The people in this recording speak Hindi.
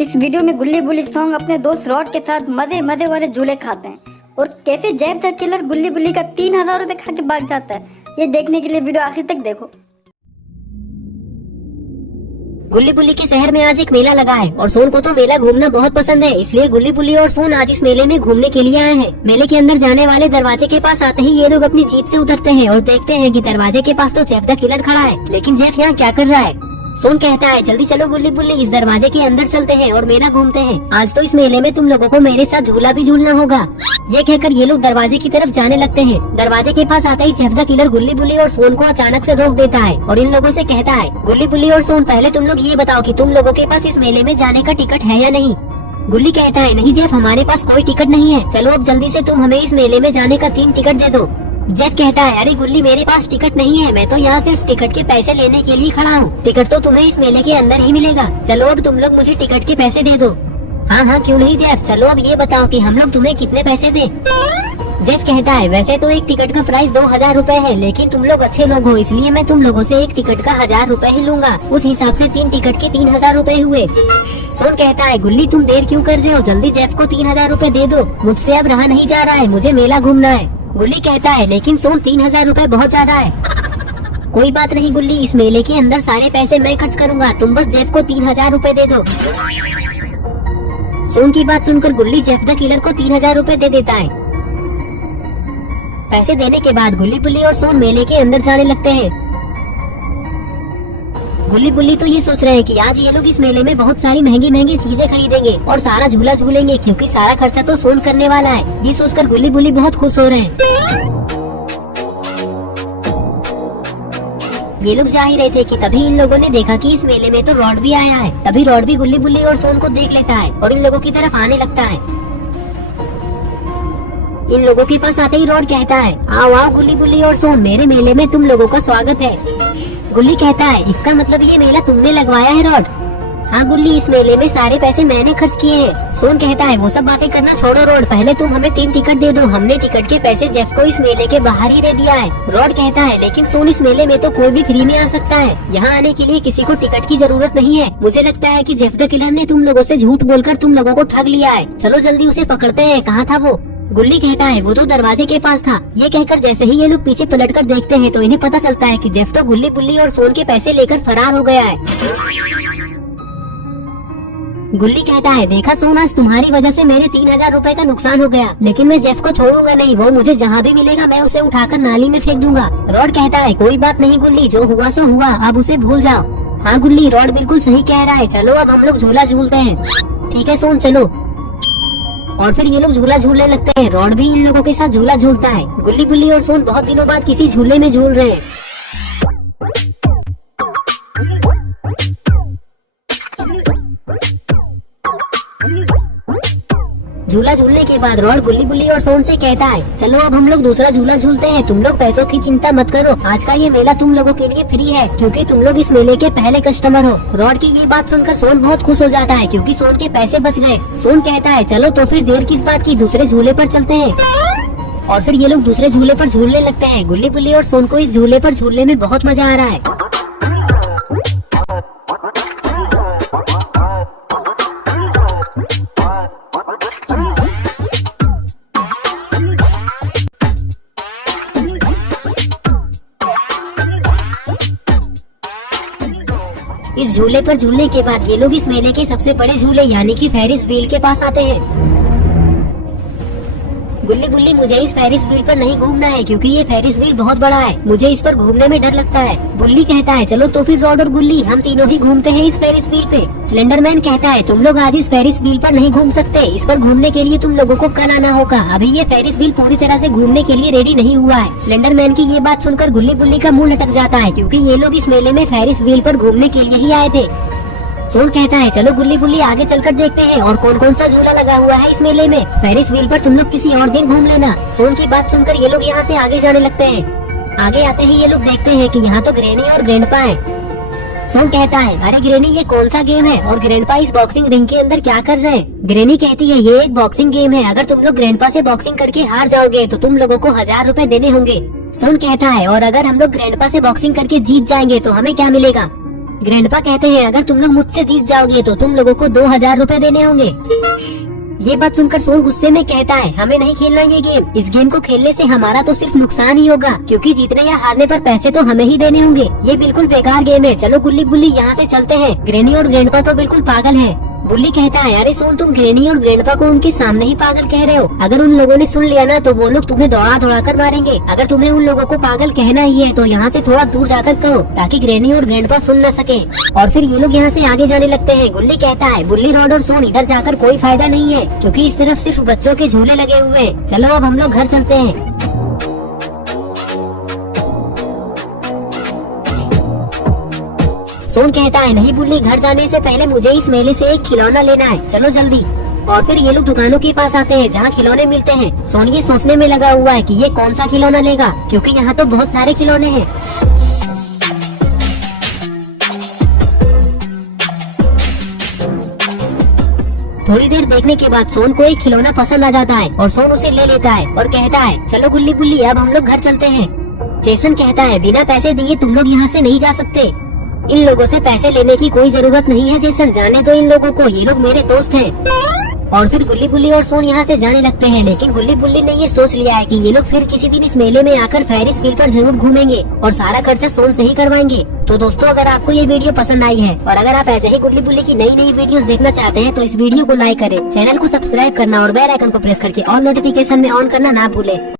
इस वीडियो में गुल्ली बुल्ली सॉन्ग अपने दोस्त रॉड के साथ मजे मजे वाले झूले खाते हैं और कैसे जैफ द किलर गुल्ली बुल्ली का 3000 रुपए खा के भाग जाता है। ये देखने के लिए वीडियो आखिर तक देखो। गुल्ली बुल्ली के शहर में आज एक मेला लगा है और सोन को तो मेला घूमना बहुत पसंद है, इसलिए गुल्ली बुल्ली और सोन आज इस मेले में घूमने के लिए आए हैं। मेले के अंदर जाने वाले दरवाजे के पास आते ही ये लोग अपनी जीप से उतरते हैं और देखते हैं कि दरवाजे के पास तो जैफ द किलर खड़ा है। लेकिन जैफ यहाँ क्या कर रहा है? सोन कहता है जल्दी चलो गुल्ली बुल्ली, इस दरवाजे के अंदर चलते हैं और मेला घूमते हैं। आज तो इस मेले में तुम लोगों को मेरे साथ झूला भी झूलना होगा। ये कहकर ये लोग दरवाजे की तरफ जाने लगते हैं। दरवाजे के पास आते ही जैफ द किलर गुल्ली बुल्ली और सोन को अचानक से रोक देता है और इन लोगों से कहता है, गुल्ली बुल्ली और सोन, पहले तुम लोग ये बताओ कि तुम लोगों के पास इस मेले में जाने का टिकट है या नहीं। गुल्ली कहता है, नहीं जैफ, हमारे पास कोई टिकट नहीं है। चलो अब जल्दी से तुम हमें इस मेले में जाने का 3 टिकट दे दो। जैफ कहता है, अरे गुल्ली, मेरे पास टिकट नहीं है, मैं तो यहाँ सिर्फ टिकट के पैसे लेने के लिए खड़ा हूँ। टिकट तो तुम्हें इस मेले के अंदर ही मिलेगा। चलो अब तुम लोग मुझे टिकट के पैसे दे दो। हाँ हाँ क्यों नहीं जैफ, चलो अब ये बताओ कि हम लोग तुम्हें कितने पैसे दें। जैफ कहता है, वैसे तो एक टिकट का प्राइस 2000 रुपए है, लेकिन तुम लोग अच्छे लोग हो इसलिए मैं तुम लोगों से एक टिकट का 1000 रुपए ही लूंगा। उस हिसाब से 3 टिकट के 3000 रुपए हुए। सोन कहता है, गुल्ली तुम देर क्यों कर रहे हो, जल्दी जैफ को 3000 रुपए दे दो, मुझसे अब रहा नहीं जा रहा है, मुझे मेला घूमना है। गुल्ली कहता है, लेकिन सोन 3000 रुपए बहुत ज्यादा है। कोई बात नहीं गुल्ली, इस मेले के अंदर सारे पैसे मैं खर्च करूंगा, तुम बस जैफ को 3000 रुपए दे दो। सोन की बात सुनकर गुल्ली जैफ द किलर को 3000 रुपए दे देता है। पैसे देने के बाद गुल्ली बुल्ली और सोन मेले के अंदर जाने लगते हैं। गुल्ली बुल्ली तो ये सोच रहे हैं कि आज ये लोग इस मेले में बहुत सारी महंगी महंगी चीजें खरीदेंगे और सारा झूला झूलेंगे, क्योंकि सारा खर्चा तो सोन करने वाला है। ये सोचकर गुल्ली बुल्ली बहुत खुश हो रहे हैं। ये लोग जा ही रहे थे कि तभी इन लोगों ने देखा कि इस मेले में तो रॉड भी आया है। तभी रॉड भी गुल्ली बुल्ली और सोन को देख लेता है और इन लोगों की तरफ आने लगता है। इन लोगों के पास आते ही रॉड कहता है, आओ आओ गुल्ली बुल्ली और सोन, मेरे मेले में तुम लोगों का स्वागत है। गुल्ली कहता है, इसका मतलब ये मेला तुमने लगवाया है रॉड? हाँ गुल्ली, इस मेले में सारे पैसे मैंने खर्च किए हैं। सोन कहता है, वो सब बातें करना छोड़ो रॉड, पहले तुम हमें 3 टिकट दे दो, हमने टिकट के पैसे जेफ को इस मेले के बाहर ही दे दिया है। रॉड कहता है, लेकिन सोन, इस मेले में तो कोई भी फ्री में आ सकता है, यहाँ आने के लिए किसी को टिकट की जरूरत नहीं है। मुझे लगता है कि जेफ द किलर ने तुम लोगों से झूठ बोलकर तुम लोगों को ठग लिया है, चलो जल्दी उसे पकड़ते हैं। कहाँ था वो? गुल्ली कहता है, वो तो दरवाजे के पास था। ये कहकर जैसे ही ये लोग पीछे पलटकर देखते हैं तो इन्हें पता चलता है कि जेफ तो गुल्ली बुल्ली और सोन के पैसे लेकर फरार हो गया है। गुल्ली कहता है, देखा सोन, आज तुम्हारी वजह से मेरे 3000 रुपए का नुकसान हो गया, लेकिन मैं जेफ को छोड़ूंगा नहीं, वो मुझे जहाँ भी मिलेगा मैं उसे उठाकर नाली में फेंक दूंगा। रॉड कहता है, कोई बात नहीं गुल्ली, जो हुआ सो हुआ, अब उसे भूल जाओ। हाँ गुल्ली, रॉड बिल्कुल सही कह रहा है, चलो अब हम लोग झूला झूलते हैं। ठीक है सोन, चलो। और फिर ये लोग झूला झूलने लगते हैं। रॉड भी इन लोगों के साथ झूला झूलता है। गुल्ली बुल्ली और सोन बहुत दिनों बाद किसी झूले में झूल रहे हैं। झूला झूलने के बाद रॉड गुल्ली बुल्ली और सोन से कहता है, चलो अब हम लोग दूसरा झूला झूलते हैं, तुम लोग पैसों की चिंता मत करो, आज का ये मेला तुम लोगों के लिए फ्री है, क्योंकि तुम लोग इस मेले के पहले कस्टमर हो। रॉड की ये बात सुनकर सोन बहुत खुश हो जाता है, क्योंकि सोन के पैसे बच गए। सोन कहता है, चलो तो फिर देर किस बात की, दूसरे झूले पर चलते हैं। और फिर ये लोग दूसरे झूले पर झूलने लगते हैं। गुल्ली बुल्ली और सोन को इस झूले पर झूलने में बहुत मजा आ रहा है। इस झूले पर झूलने के बाद ये लोग इस मेले के सबसे बड़े झूले यानी कि फेरिस व्हील के पास आते हैं। गुल्ली बुल्ली, मुझे इस फेरिस व्हील पर नहीं घूमना है, क्योंकि ये फेरिस व्हील बहुत बड़ा है, मुझे इस पर घूमने में डर लगता है। बुल्ली कहता है, चलो तो फिर रॉड और गुल्ली हम तीनों ही घूमते हैं इस फेरिस व्हील पे। स्लेंडरमैन कहता है, तुम लोग आज इस फेरिस व्हील पर नहीं घूम सकते, इस पर घूमने के लिए तुम लोगों को कल आना होगा, अभी ये फेरिस व्हील पूरी तरह से घूमने के लिए रेडी नहीं हुआ है। स्लेंडरमैन की ये बात सुनकर गुल्ली बुल्ली का मुंह लटक जाता है, क्योंकि ये लोग इस मेले में फेरिस व्हील पर घूमने के लिए ही आए थे। सोन कहता है, चलो गुल्ली बुल्ली आगे चलकर देखते हैं और कौन कौन सा झूला लगा हुआ है इस मेले में। फेरिस व्हील पर तुम लोग किसी और दिन घूम लेना। सोन की बात सुनकर ये लोग यहाँ से आगे जाने लगते हैं। आगे आते ही ये लोग देखते हैं कि यहाँ तो ग्रैनी और ग्रैंडपा है। सोन कहता है, अरे ग्रैनी, ये कौन सा गेम है और ग्रैंडपा इस बॉक्सिंग रिंग के अंदर क्या कर रहे हैं? ग्रैनी कहती है, ये एक बॉक्सिंग गेम है, अगर तुम लोग ग्रैंडपा से बॉक्सिंग करके हार जाओगे तो तुम लोगों को 1000 रुपए देने होंगे। सोन कहता है, और अगर हम लोग ग्रैंडपा से बॉक्सिंग करके जीत जाएंगे तो हमें क्या मिलेगा? ग्रैंडपा कहते हैं अगर तुम लोग मुझसे जीत जाओगे तो तुम लोगों को 2000 रुपए देने होंगे। ये बात सुनकर सोन गुस्से में कहता है हमें नहीं खेलना ये गेम। इस गेम को खेलने से हमारा तो सिर्फ नुकसान ही होगा, क्योंकि जीतने या हारने पर पैसे तो हमें ही देने होंगे। ये बिल्कुल बेकार गेम है, चलो गुल्ली बुल्ली यहाँ से चलते हैं। ग्रैनी और ग्रैंडपा तो बिल्कुल पागल है। बुल्ली कहता है अरे सोन तुम ग्रैनी और ग्रैंडपा को उनके सामने ही पागल कह रहे हो। अगर उन लोगों ने सुन लिया ना तो वो लोग तुम्हें दौड़ा दौड़ा कर मारेंगे। अगर तुम्हें उन लोगों को पागल कहना ही है तो यहाँ से थोड़ा दूर जाकर कहो, ताकि ग्रैनी और ग्रैंडपा सुन न सके। और फिर ये लोग यहाँ से आगे जाने लगते हैं। गुल्ली कहता है बुल्ली रॉड और सोन इधर जाकर कोई फायदा नहीं है, क्योंकि इस तरफ सिर्फ बच्चों के झूले लगे हुए हैं। चलो अब हम लोग घर चलते हैं। सोन कहता है नहीं बुल्ली, घर जाने से पहले मुझे इस मेले से एक खिलौना लेना है, चलो जल्दी। और फिर ये लोग दुकानों के पास आते हैं जहाँ खिलौने मिलते हैं। सोन ये सोचने में लगा हुआ है कि ये कौन सा खिलौना लेगा, क्योंकि यहाँ तो बहुत सारे खिलौने हैं। थोड़ी देर देखने के बाद सोन को एक खिलौना पसंद आ जाता है और सोन उसे ले लेता है और कहता है चलो गुल्ली बुल्ली अब हम लोग घर चलते हैं। जेसन कहता है बिना पैसे दिए तुम लोग यहाँ से नहीं जा सकते। इन लोगों से पैसे लेने की कोई जरूरत नहीं है जेसन, जाने दो इन लोगों को, ये लोग मेरे दोस्त हैं। और फिर गुल्ली बुल्ली और सोन यहाँ से जाने लगते हैं, लेकिन गुल्ली बुल्ली ने ये सोच लिया है कि ये लोग फिर किसी दिन इस मेले में आकर फेरिस व्हील पर जरूर घूमेंगे और सारा खर्चा सोन से ही करवाएंगे। तो दोस्तों अगर आपको ये वीडियो पसंद आई है और अगर आप ऐसे ही गुल्ली बुल्ली की नई नई वीडियोस देखना चाहते हैं तो इस वीडियो को लाइक करें, चैनल को सब्सक्राइब करना और बेल आइकन को प्रेस करके ऑल नोटिफिकेशन में ऑन करना ना भूलें।